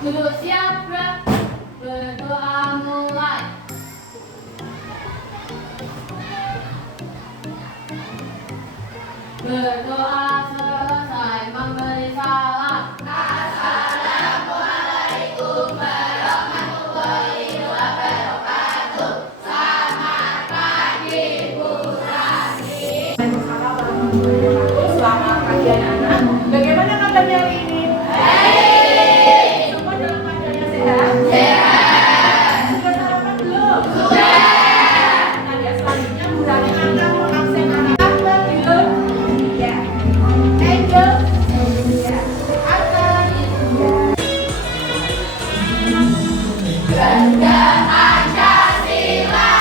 Dulu siap, berdoa mulai. Berdoa selesai memberi salam. Assalamualaikum warahmatullahi wabarakatuh. Selamat pagi Bu Rani. Waalaikumsalam warahmatullahi wabarakatuh. Selamat pagi anak-anak. Bagaimana kabarnya hari ini? Baik. Semua dalam keadaannya sehat? Sehat. Sudah sarapan belum? Sudah. Nah, ya selanjutnya Bu Rani akan mengabsen anak-anak belum? Ya. Angel. Ya. Akan. Ya. Ganda Pancasila,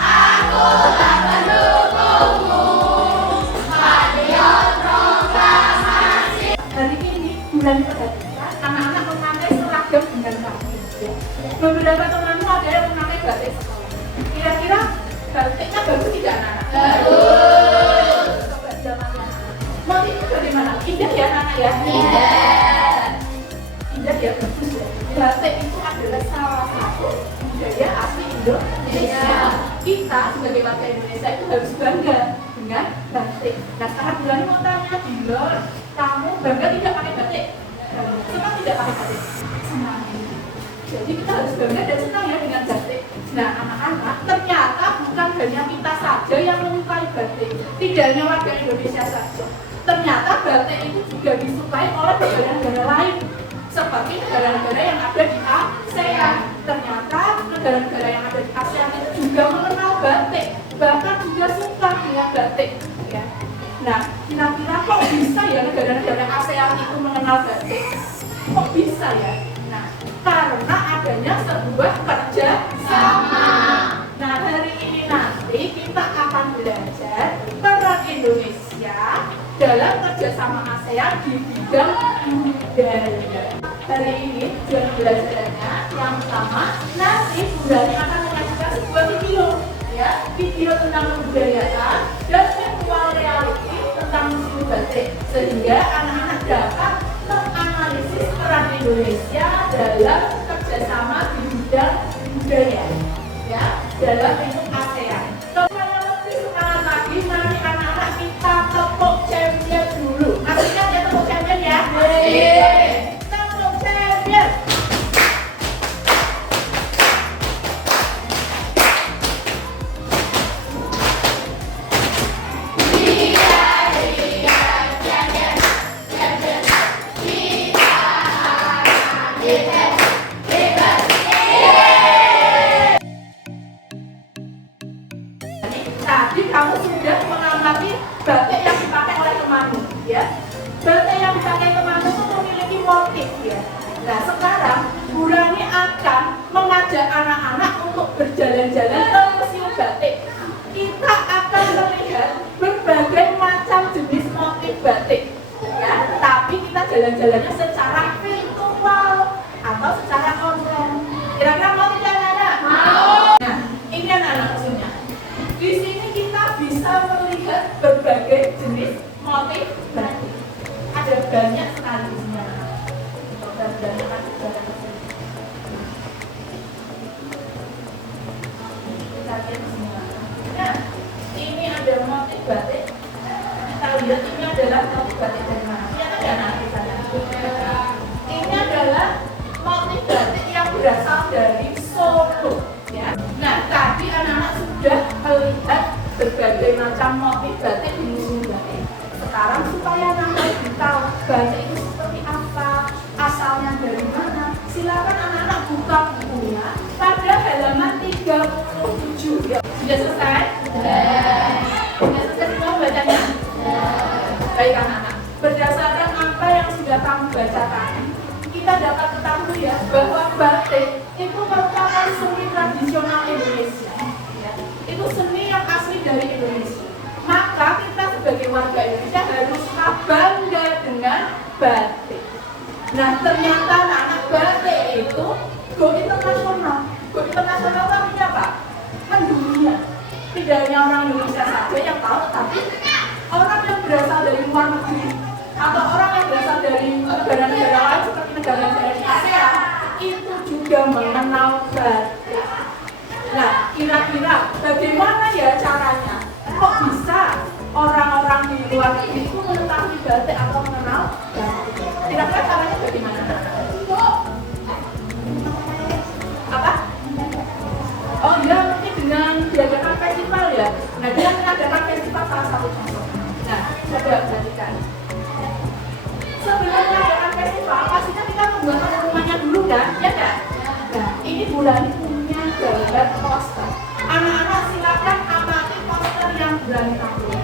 akulah pendukungmu. Patriot proklamasi. Hari ini bulan perhatikan anak-anak memakai seragam dengan batik. Ya. Beberapa temanmu ada yang memakai batik sekolah. Kira-kira batiknya bagus tidak anak-anak? Bagus. Coba zamannya. Motifnya bagaimana? Indah ya anak-anak ya? Indah. Indah ya, bagus ya. Batik itu adalah salah satu budaya asli Indonesia. Kita sebagai warga Indonesia itu harus bangga dengan batik. Nah sekarang bulan mau tanya di luar, kamu bangga tidak pakai batik? Senang tidak pakai batik? Senang. Jadi kita harus bangga dan senang ya dengan batik. Nah anak-anak, ternyata bukan hanya kita saja yang menyukai batik. Tidak hanya warga Indonesia saja. Ternyata batik itu juga disukai oleh negara-negara lain. Seperti negara-negara yang ada di ASEAN. Ternyata negara-negara yang ada di ASEAN itu juga mengenal batik, bahkan juga suka dengan batik. Ya. Nah, kira-kira kok bisa ya negara-negara ASEAN itu mengenal batik? Kok bisa ya? Nah, karena adanya sebuah kerjasama. Nah, hari ini nanti kita akan belajar peran Indonesia dalam kerjasama ASEAN di bidang budaya. Hari ini tujuan pembelajarannya yang pertama, nanti Bu Rani akan menyajikan sebuah video, ya, video tentang kebudayaan dan virtual reality tentang museum batik, sehingga anak-anak dapat menganalisis peran Indonesia dalam kerjasama di bidang budaya, ya, dalam lingkup ASEAN. Supaya lebih semangat lagi, mari anak-anak kita tepuk champion dulu. Artinya ya tepuk champion ya. Tepuk champion. Tadi kamu sudah mengamati batik yang dipakai oleh temanmu, ya. Batik yang dipakai temanmu itu memiliki motif, ya. Nah, sekarang Bu Rani akan mengajak anak-anak untuk berjalan-jalan ke museum batik. Kita akan melihat berbagai macam jenis motif batik, ya. Tapi kita jalan-jalannya secara virtual atau secara online. Kira-kira mau tidak anak-anak? Mau. Nah, ini anak-anak museumnya. Di sini kita bisa melihat berbagai jenis motif batik. Ada banyak sekali di sini. Kita lihat di sini. Nah, ini ada motif batik. Kita lihat ini adalah motif batik dari mana? Lihat ada anak di sana. Ini adalah motif batik yang berasal dari Solo. Ya. Nah, tadi anak-anak sudah melihat berbagai macam motif batik di museum batik. Sekarang supaya anak-anak lebih tahu batik itu seperti apa, asalnya dari mana, silakan anak-anak buka bukunya pada halaman 37. Ya. Sudah selesai? Sudah selesai semua bacanya? Baik anak-anak, berdasarkan apa yang sudah kamu baca tadi, kita dapat ketahui ya bahwa batik itu merupakan seni tradisional Indonesia, ya. Itu seni yang asli dari Indonesia. Maka kita sebagai warga Indonesia harus bangga dengan batik. Nah ternyata anak-anak batik itu go internasional. Go internasional itu artinya apa? Mendunia. Tidak hanya orang Indonesia saja yang tahu, tapi orang yang berasal dari luar negeri atau orang yang berasal dari negara-negara lain seperti negara-negara di Asia kira-kira bagaimana ya caranya? Kok bisa orang-orang di luar negeri itu mengetahui batik atau mengenal batik? Kira-kira caranya bagaimana? Apa? Oh iya, mungkin dengan diadakan festival ya. Nah, dia mengadakan festival salah satu contoh. Nah, coba perhatikan. Sebelum mengadakan festival, pastinya kita membuat pengumumannya dulu kan? Ya kan? Nah, ini bulan punya gambar poster. Anak-anak silakan amati poster yang Burani tampil.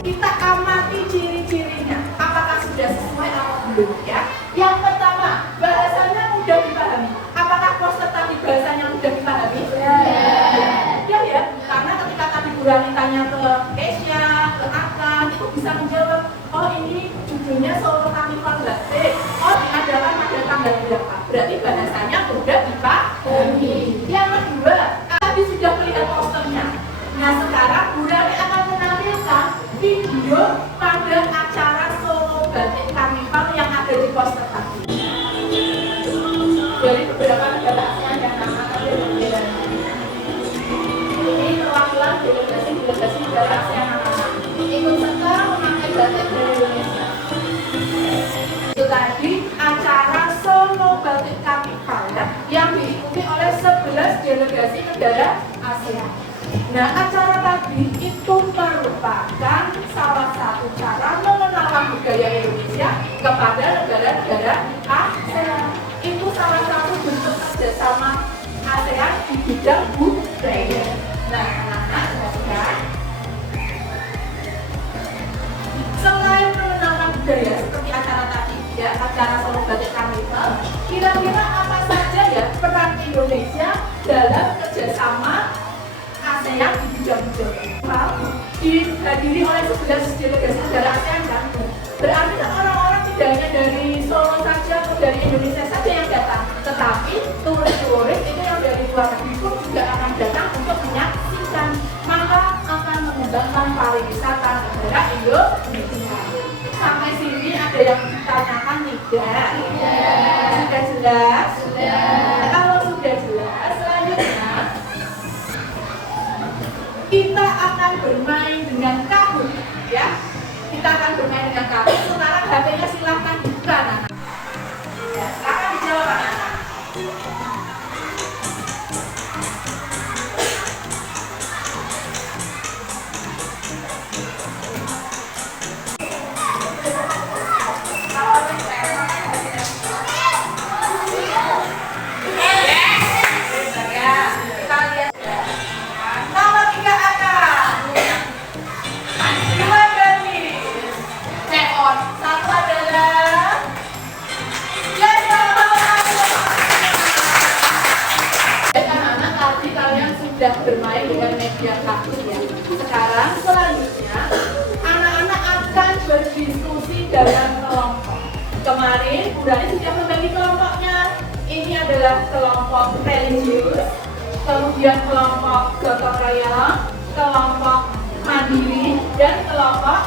Kita amati ciri-cirinya. Apakah sudah sesuai atau belum ya? Yang pertama, bahasanya mudah dipahami. Apakah poster tadi bahasanya mudah dipahami? Ya ya, karena ketika tadi Burani tanya ke Keisha, ke Akan, itu bisa menjawab, oh ini judulnya Solo Carnival Batik. Oh diadakan pada tanggal berapa? Berarti bahasanya mudah dipahami. Yang kedua, tadi sudah melihat posternya. Nah sekarang Burani akan menampilkan video pada acara Solo Batik Carnival yang ada di poster tadi. Dari beberapa negara ASEAN yang nama ada berbeda. Ini perwakilan delegasi negara ASEAN anak-anak ikut serta memakai batik dari Indonesia. Itu tadi acara Solo Batik Carnival ya, yang diikuti oleh 11 delegasi negara ASEAN. Nah, acara tadi itu merupakan salah satu cara mengenalkan budaya Indonesia kepada negara-negara ASEAN. Itu salah satu bentuk kerjasama ASEAN di bidang budaya. Nah, anak-anak sekarang selain mengenalkan budaya seperti acara tadi ya, acara Solo Batik Carnival, kira-kira apa saja ya peran Indonesia dalam kerjasama ASEAN di bidang budaya? Dihadiri oleh 11 delegasi negara ASEAN kan? Berarti kan orang-orang tidak hanya dari Solo saja atau dari Indonesia saja yang datang, tetapi turis-turis itu yang dari luar negeri pun juga akan datang untuk menyaksikan, maka akan mengembangkan pariwisata negara Indonesia. Sampai sini ada yang ditanyakan tidak? Sudah jelas? Kalau sudah jelas, selanjutnya kita akan bermain dengan kabut ya. Kita akan bermain dengan kabut. Sekarang HP-nya silahkan dibuka anak-anak. Ya, silahkan dijawab anak-anak. Sudah bermain dengan media kartun ya. Sekarang selanjutnya anak-anak akan berdiskusi dalam kelompok. Kemarin Burani sudah membagi kelompoknya. Ini adalah kelompok religius, kemudian kelompok gotong royong, kelompok mandiri, dan kelompok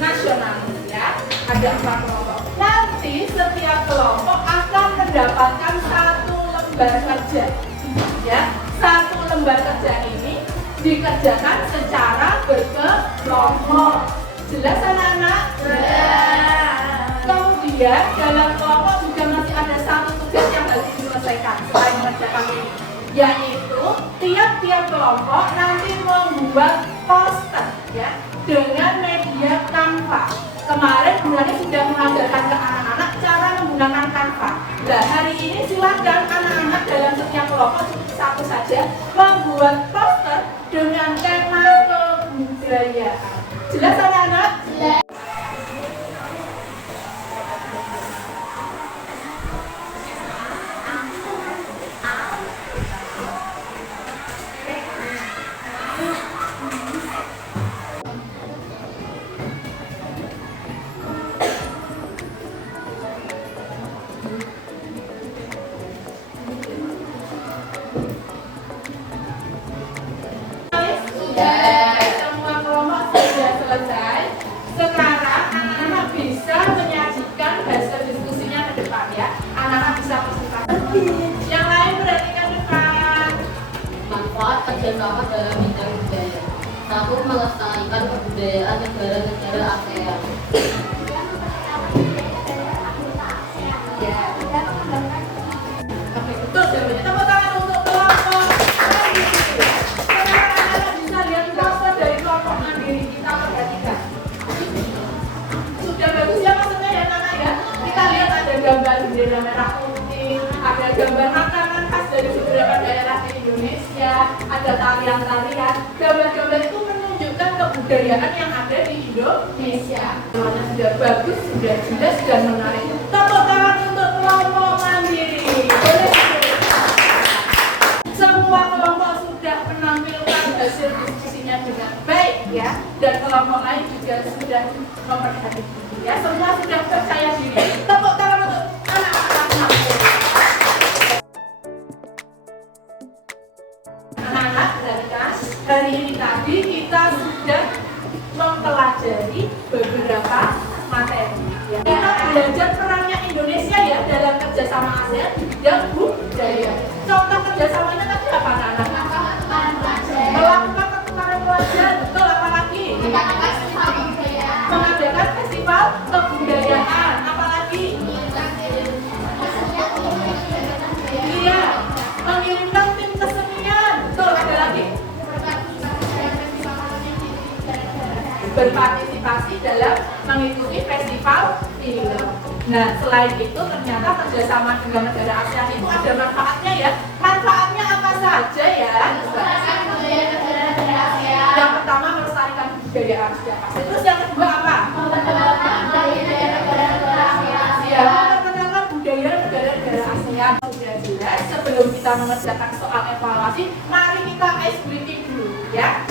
nasionalis ya. Ada 4 kelompok. Nanti setiap kelompok akan mendapatkan 1 lembar kerja ya. 1 lembar kerja ini dikerjakan secara berkelompok. Jelas anak-anak? Jelas. Kemudian dalam kelompok juga masih ada 1 tugas yang harus diselesaikan selain mengerjakan ini, yaitu tiap-tiap kelompok nanti membuat poster ya dengan media Canva. Kemarin Burani sudah mengajarkan ke anak-anak cara menggunakan Canva. Nah, hari ini silakan anak-anak dalam setiap kelompok satu saja membuat poster dengan tema kebudayaan. Jelas anak-anak? Jelas. Semua kelompok sudah selesai. Sekarang anak-anak bisa menyajikan hasil diskusinya ke depan ya. Anak-anak bisa presentasi. Yang lain perhatikan depan. Manfaat dalam bidang budaya. 1. Melestarikan kebudayaan negara-negara ASEAN. Oke, betul jawabannya. Tepuk tangan untuk kelompok mandiri. Anak-anak bisa lihat gambar dari kelompok mandiri kita perhatikan. Sudah bagus ya maksudnya ya Nana ya. Kita lihat ada gambar bendera merah putih, ada gambar makanan khas dari beberapa daerah di Indonesia, ada tarian-tarian. Gambar-gambar itu menunjukkan kebudayaan yang ada di Indonesia. Semuanya sudah bagus, sudah jelas dan menarik. Tepuk tangan untuk kelompok mandiri. Boleh semua kelompok sudah menampilkan hasil diskusinya dengan baik ya, dan kelompok lain juga sudah memperhatikan ya. Semua sudah percaya diri. Tepuk tangan untuk anak-anak. Anak-anak, perhatikan, hari ini tadi kita sudah mempelajari beberapa materi ya. Kita belajar perannya Indonesia ya dalam kerjasama ASEAN di bidang budaya. Contoh kerjasamanya tadi apa anak-anak? Melakukan pertukaran pelajar, betul, apa lagi? Mengadakan festival kebudayaan, apa lagi? Iya, mengirimkan tim kesenian, betul, ada lagi? Berpartisipasi dalam mengikuti festival film. Nah, selain itu ternyata kerjasama dengan negara ASEAN itu ada manfaatnya ya. Manfaatnya apa saja ya? Yang pertama melestarikan budaya ASEAN. Terus yang kedua apa? Ya, memperkenalkan budaya negara-negara ASEAN. Sudah jelas. Sebelum kita mengerjakan soal evaluasi, mari kita ice breaking dulu ya.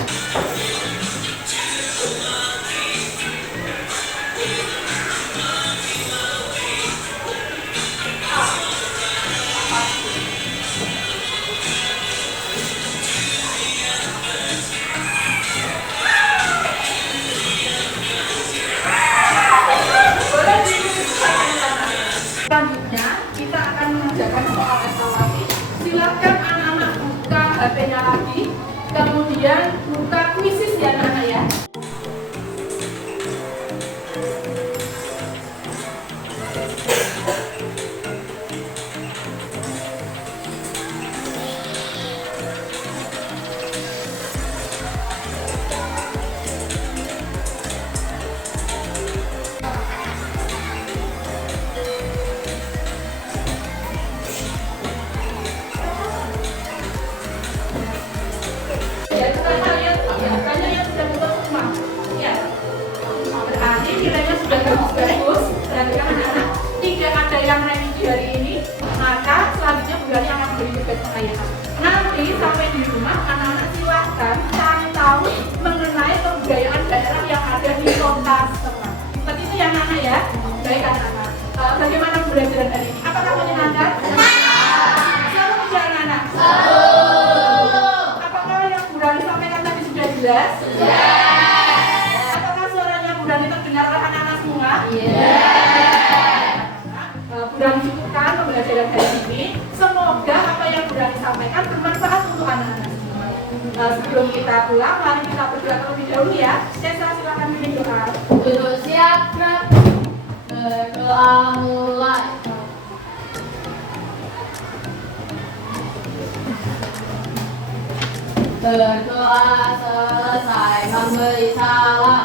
Selanjutnya kita akan mengerjakan soal evaluasi. Silakan anak-anak buka HP-nya lagi, kemudian buka kuisis ya anak-anak ya. Ya, kita lihat ya, banyak yang sudah buka semua. Ya, berarti nilainya sudah bagus-bagus. Perhatikan anak-anak, tidak ada yang revisi hari ini. Maka selanjutnya Bu Dani akan beri tugas pengayaan. Nanti sampai di rumah anak-anak silahkan cari tahu mengenai kebudayaan daerah yang ada di kota Semarang. Seperti itu ya anak-anak ya. Baik anak-anak. Bagaimana pembelajaran hari ini? Apakah menyenangkan? Seru tidak anak-anak? Apakah yang Bu Dani sampaikan tadi sudah jelas? Apakah suaranya Bu Dani terdengar oleh anak-anak semua? Bu Dani cukupkan pembelajaran hari ini. Semoga apa yang Bu Dani sampaikan bermanfaat untuk anak-anak semua. Sebelum kita pulang, mari kita berdoa terlebih dahulu ya. Cesa, silakan pilih doa. Duduk siap, gerak. Berdoa mulai. Berdoa selesai memberi salam.